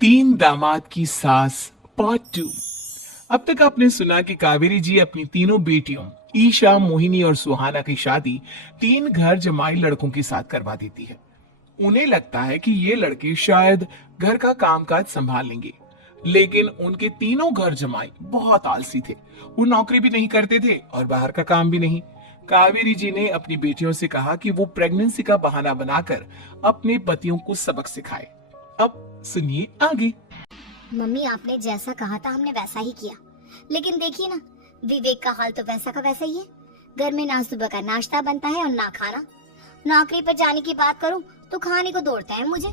तीन दामाद की सास पार्ट 2। अब तक आपने सुना कि कावेरी जी अपनी तीनों बेटियों ईशा, मोहिनी और सुहाना की शादी तीन घर जमाई लड़कों के साथ करवा देती है। उन्हें लगता है कि ये लड़के शायद घर का कामकाज संभाल लेंगे, लेकिन उनके तीनों घर जमाई बहुत आलसी थे। वो नौकरी भी नहीं करते थे और बाहर का काम भी नहीं। कावेरी जी ने अपनी बेटियों से कहा कि वो प्रेगनेंसी का बहाना बनाकर अपने पतियों को सबक सिखाए। अब सुनिए आगे। मम्मी, आपने जैसा कहा था हमने वैसा ही किया, लेकिन देखिए ना, विवेक का हाल तो वैसा का वैसा ही है। घर में ना सुबह का नाश्ता बनता है और ना खाना। नौकरी पर जाने की बात करूं तो खाने को दौड़ता है मुझे।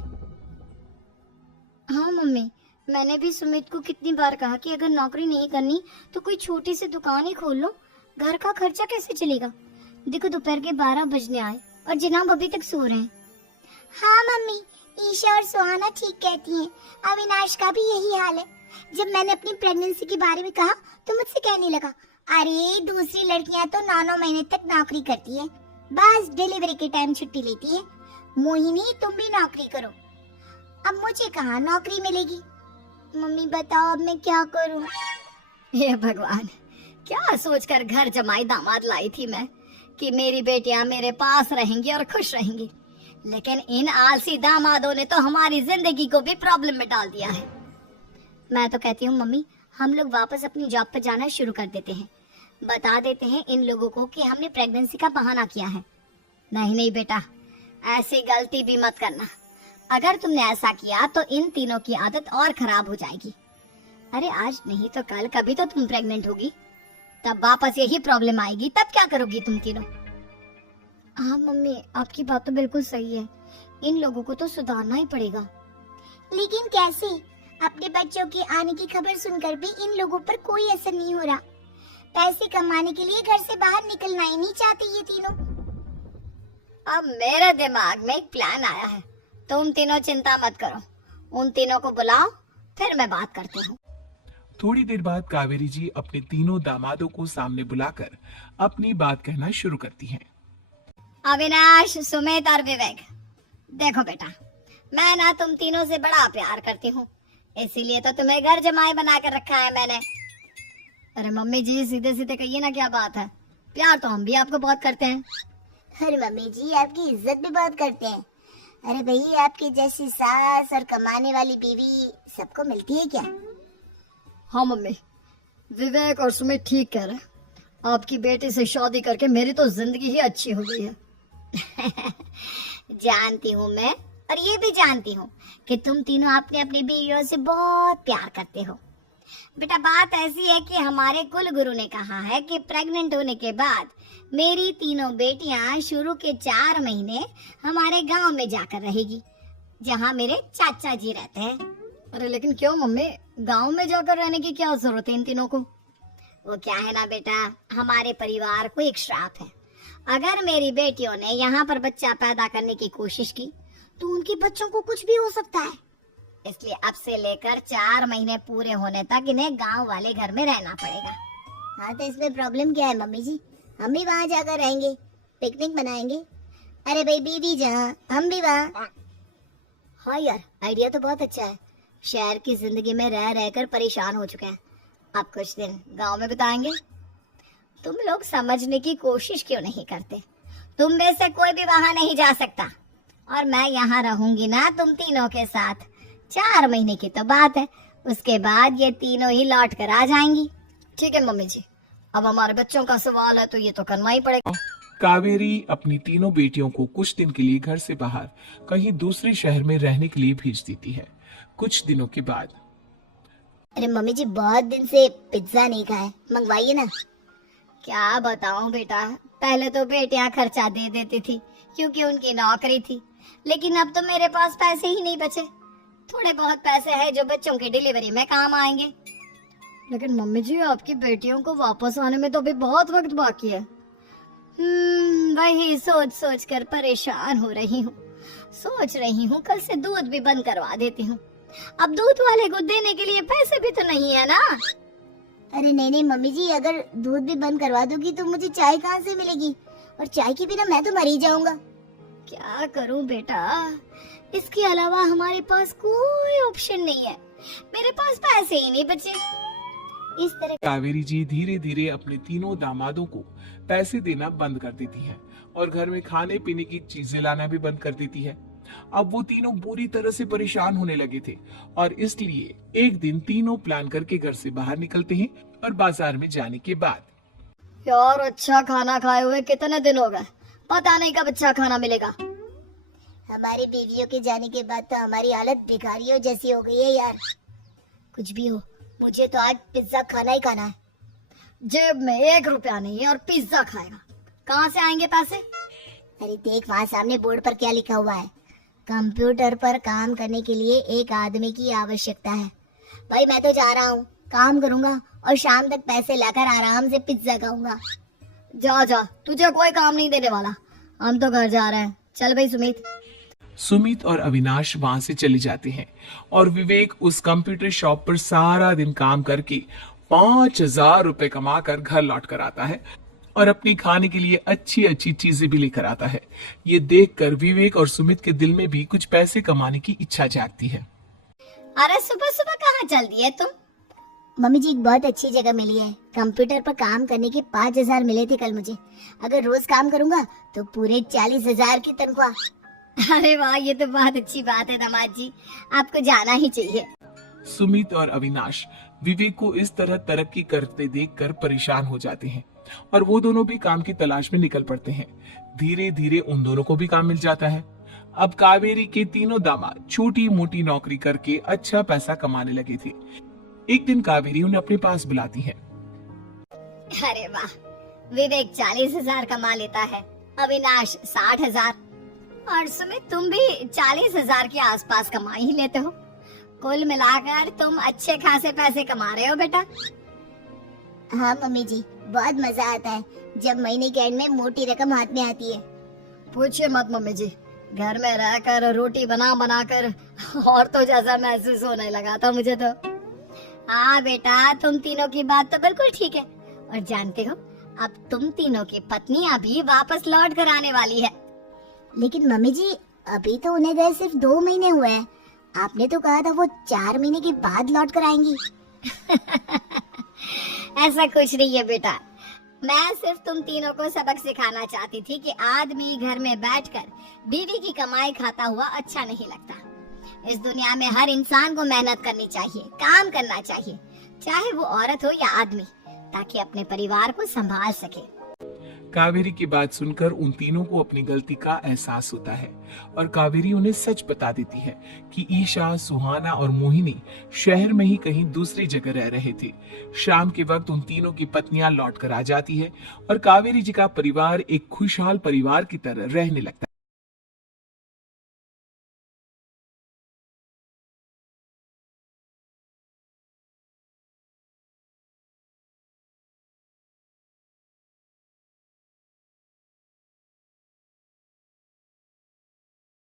हाँ मम्मी, मैंने भी सुमित को कितनी बार कहा कि अगर नौकरी नहीं करनी तो कोई छोटी सी दुकान ही खोल लो। घर का खर्चा कैसे चलेगा? देखो दोपहर के 12 बजने आए और जनाब अभी तक सो रहे हैं। हाँ मम्मी, ईशा और सुहाना ठीक कहती हैं। अविनाश का भी यही हाल है। जब मैंने अपनी प्रेगनेंसी के बारे में कहा तो मुझसे कहने लगा, अरे दूसरी लड़कियां तो 9-9 महीने तक नौकरी करती है, बस डिलीवरी के टाइम छुट्टी लेती है। मोहिनी, तुम भी नौकरी करो। अब मुझे कहाँ नौकरी मिलेगी? मम्मी बताओ, अब मैं क्या करूँ? हे भगवान, क्या सोचकर घर जमाई दामाद लाई थी मैं कि मेरी बेटियां मेरे पास रहेंगी और खुश रहेंगी, लेकिन इन आलसी दामादों ने तो हमारी जिंदगी को भी प्रॉब्लम में डाल दिया है। मैं तो कहती हूँ मम्मी, हम लोग वापस अपनी जॉब पर जाना शुरू कर देते हैं। बता देते हैं इन लोगों को कि हमने प्रेगनेंसी का बहाना किया है। नहीं नहीं बेटा, ऐसी गलती भी मत करना। अगर तुमने ऐसा किया तो इन तीनों की आदत और खराब हो जाएगी। अरे आज नहीं तो कल कभी तो तुम प्रेग्नेंट होगी, तब वापस यही प्रॉब्लम आएगी। तब क्या करोगी तुम तीनों? हाँ मम्मी, आपकी बात तो बिल्कुल सही है। इन लोगों को तो सुधारना ही पड़ेगा। लेकिन कैसे? अपने बच्चों के आने की खबर सुनकर भी इन लोगों पर कोई असर नहीं हो रहा। पैसे कमाने के लिए घर से बाहर निकलना ही नहीं चाहते ये तीनों। अब मेरे दिमाग में एक प्लान आया है। तुम तीनों चिंता मत करो, उन तीनों को बुलाओ, फिर मैं बात करती हूँ। थोड़ी देर बाद कावेरी जी अपने तीनों दामादों को सामने बुलाकर अपनी बात कहना शुरू करती हैं। अविनाश, सुमित और विवेक, देखो बेटा, मैं ना तुम तीनों से बड़ा प्यार करती हूँ, इसीलिए तो तुम्हें घर जमाई बना कर रखा है मैंने। अरे मम्मी जी, सीधे सीधे कहिए ना, क्या बात है? प्यार तो हम भी आपको बहुत करते हैं। अरे मम्मी जी, आपकी इज्जत भी बहुत करते हैं। अरे भाई, आपकी जैसी सास और कमाने वाली बीवी सबको मिलती है क्या? हाँ मम्मी, विवेक और सुमित ठीक कह रहे हैं। आपकी बेटी से शादी करके मेरी तो जिंदगी ही अच्छी हो गई है। जानती हूँ मैं, और ये भी जानती हूँ कि तुम तीनों अपने अपनी बीवियों से बहुत प्यार करते हो। बेटा, बात ऐसी है कि हमारे कुल गुरु ने कहा है कि प्रेग्नेंट होने के बाद मेरी तीनों बेटियां शुरू के 4 महीने हमारे गांव में जाकर रहेगी, जहां मेरे चाचा जी रहते हैं। अरे लेकिन क्यों मम्मी, गांव में जाकर रहने की क्या जरूरत है इन तीनों को? वो क्या है ना बेटा, हमारे परिवार को एक श्राप है। अगर मेरी बेटियों ने यहाँ पर बच्चा पैदा करने की कोशिश की तो उनके बच्चों को कुछ भी हो सकता है। इसलिए अब से लेकर 4 महीने पूरे होने तक इन्हें गांव वाले घर में रहना पड़ेगा। हाँ तो इसमें प्रॉब्लम क्या है मम्मी जी? हम भी वहाँ जाकर रहेंगे, पिकनिक मनाएंगे। अरे भाई बीवी जहाँ, हम भी वहाँ। हाँ यार, आइडिया तो बहुत अच्छा है। शहर की जिंदगी में रह रहकर परेशान हो चुके हैं, अब कुछ दिन गांव में बिताएंगे। तुम लोग समझने की कोशिश क्यों नहीं करते? तुम में से कोई भी वहां नहीं जा सकता, और मैं यहाँ रहूंगी ना तुम तीनों के साथ। 4 महीने की तो बात है, उसके बाद ये तीनों ही लौट कर आ जाएंगी। ठीक है मम्मी जी, अब हमारे बच्चों का सवाल है तो ये तो करना ही पड़ेगा। कावेरी अपनी तीनों बेटियों को कुछ दिन के लिए घर से बाहर कहीं दूसरे शहर में रहने के लिए भेज देती है। कुछ दिनों के बाद, अरे मम्मी जी, बहुत दिन से पिज्जा नहीं खाया, मंगवाइए ना। क्या बताऊं बेटा, पहले तो बेटियां खर्चा दे देती थी क्योंकि उनकी नौकरी थी, लेकिन अब तो मेरे पास पैसे ही नहीं बचे। थोड़े बहुत पैसे हैं जो बच्चों की डिलीवरी में काम आएंगे। लेकिन मम्मी जी, आपकी बेटियों को वापस आने में तो अभी बहुत वक्त बाकी है। वही सोच सोच कर परेशान हो रही हूँ। सोच रही हूँ कल से दूध भी बंद करवा देती हूँ। अब दूध वाले को देने के लिए पैसे भी तो नहीं है ना। अरे नहीं नहीं मम्मी जी, अगर दूध भी बंद करवा दोगी तो मुझे चाय कहाँ से मिलेगी? और चाय के बिना मैं तो मर ही जाऊंगा। क्या करूं बेटा, इसके अलावा हमारे पास कोई ऑप्शन नहीं है, मेरे पास पैसे ही नहीं बचे। इस तरह कावेरी जी धीरे धीरे अपने तीनों दामादों को पैसे देना बंद कर देती है और घर में खाने पीने की चीजें लाना भी बंद कर देती है। अब वो तीनों बुरी तरह से परेशान होने लगे थे और इसलिए एक दिन तीनों प्लान करके घर से बाहर निकलते हैं और बाजार में जाने के बाद यार अच्छा खाना खाए हुए कितने दिन हो गए, पता नहीं कब अच्छा खाना मिलेगा। हमारी बीवियों के जाने के बाद तो हमारी हालत भिखारियों जैसी हो गई है यार। कुछ भी हो, मुझे तो आज पिज्जा खाना ही खाना है। जेब में 1 रुपया नहीं है और पिज्जा खाएगा, कहाँ से आएंगे पैसे? अरे देख वहाँ सामने बोर्ड पर क्या लिखा हुआ है, कंप्यूटर पर काम करने के लिए एक आदमी की आवश्यकता है। भाई मैं तो जा रहा हूँ, काम करूँगा और शाम तक पैसे लाकर आराम से पिज्जा खाऊंगा। जा जा, तुझे कोई काम नहीं देने वाला, हम तो घर जा रहे हैं। चल भाई सुमित। सुमित और अविनाश वहां से चले जाते हैं और विवेक उस कंप्यूटर शॉप पर सारा दिन काम करके 5,000 रुपए कमाकर घर लौट कर आता है और अपनी खाने के लिए अच्छी अच्छी चीजें भी लेकर आता है। ये देखकर विवेक और सुमित के दिल में भी कुछ पैसे कमाने की इच्छा जागती है। अरे सुबह सुबह कहाँ चल दिए तुम? मम्मी जी एक बहुत अच्छी जगह मिली है, कंप्यूटर पर काम करने के 5,000 मिले थे कल मुझे। अगर रोज काम करूंगा तो पूरे 40,000 की तनख्वाह। अरे वाह, ये तो बहुत अच्छी बात है दामाद जी, आपको जाना ही चाहिए। सुमित और अविनाश विवेक को इस तरह तरक्की करते देखकर परेशान हो जाते हैं और वो दोनों भी काम की तलाश में निकल पड़ते हैं। धीरे धीरे उन दोनों को भी काम मिल जाता है। अब कावेरी के तीनों दामाद छोटी मोटी नौकरी करके अच्छा पैसा कमाने लगे थे। एक दिन कावेरी उन्हें अपने पास बुलाती है। अरे वाह, विवेक 40,000 कमा लेता है, अविनाश 60,000 और सुमित तुम भी 40,000 के आसपास कमा ही लेते हो। कुल मिलाकर तुम अच्छे खासे पैसे कमा रहे हो बेटा। हाँ मम्मी जी, बहुत मजा आता है जब महीने के एंड में मोटी रकम हाथ में आती है। पूछिए मत मम्मी जी, घर में रहकर रोटी बना बना कर और तो जैसा महसूस होने लगा था मुझे तो। हाँ बेटा, तुम तीनों की बात तो बिल्कुल ठीक है और जानते हो अब तुम तीनों की पत्नियां भी वापस लौट कर आने वाली है। लेकिन मम्मी जी अभी तो उन्हें गए सिर्फ 2 महीने हुए हैं, आपने तो कहा था वो 4 महीने के बाद लौट कर आएंगी। ऐसा कुछ नहीं है बेटा, मैं सिर्फ तुम तीनों को सबक सिखाना चाहती थी कि आदमी घर में बैठकर बीवी की कमाई खाता हुआ अच्छा नहीं लगता। इस दुनिया में हर इंसान को मेहनत करनी चाहिए, काम करना चाहिए, चाहे वो औरत हो या आदमी, ताकि अपने परिवार को संभाल सके। कावेरी की बात सुनकर उन तीनों को अपनी गलती का एहसास होता है और कावेरी उन्हें सच बता देती है कि ईशा, सुहाना और मोहिनी शहर में ही कहीं दूसरी जगह रह रहे थे। शाम के वक्त उन तीनों की पत्नियां लौट कर आ जाती है और कावेरी जी का परिवार एक खुशहाल परिवार की तरह रहने लगता है।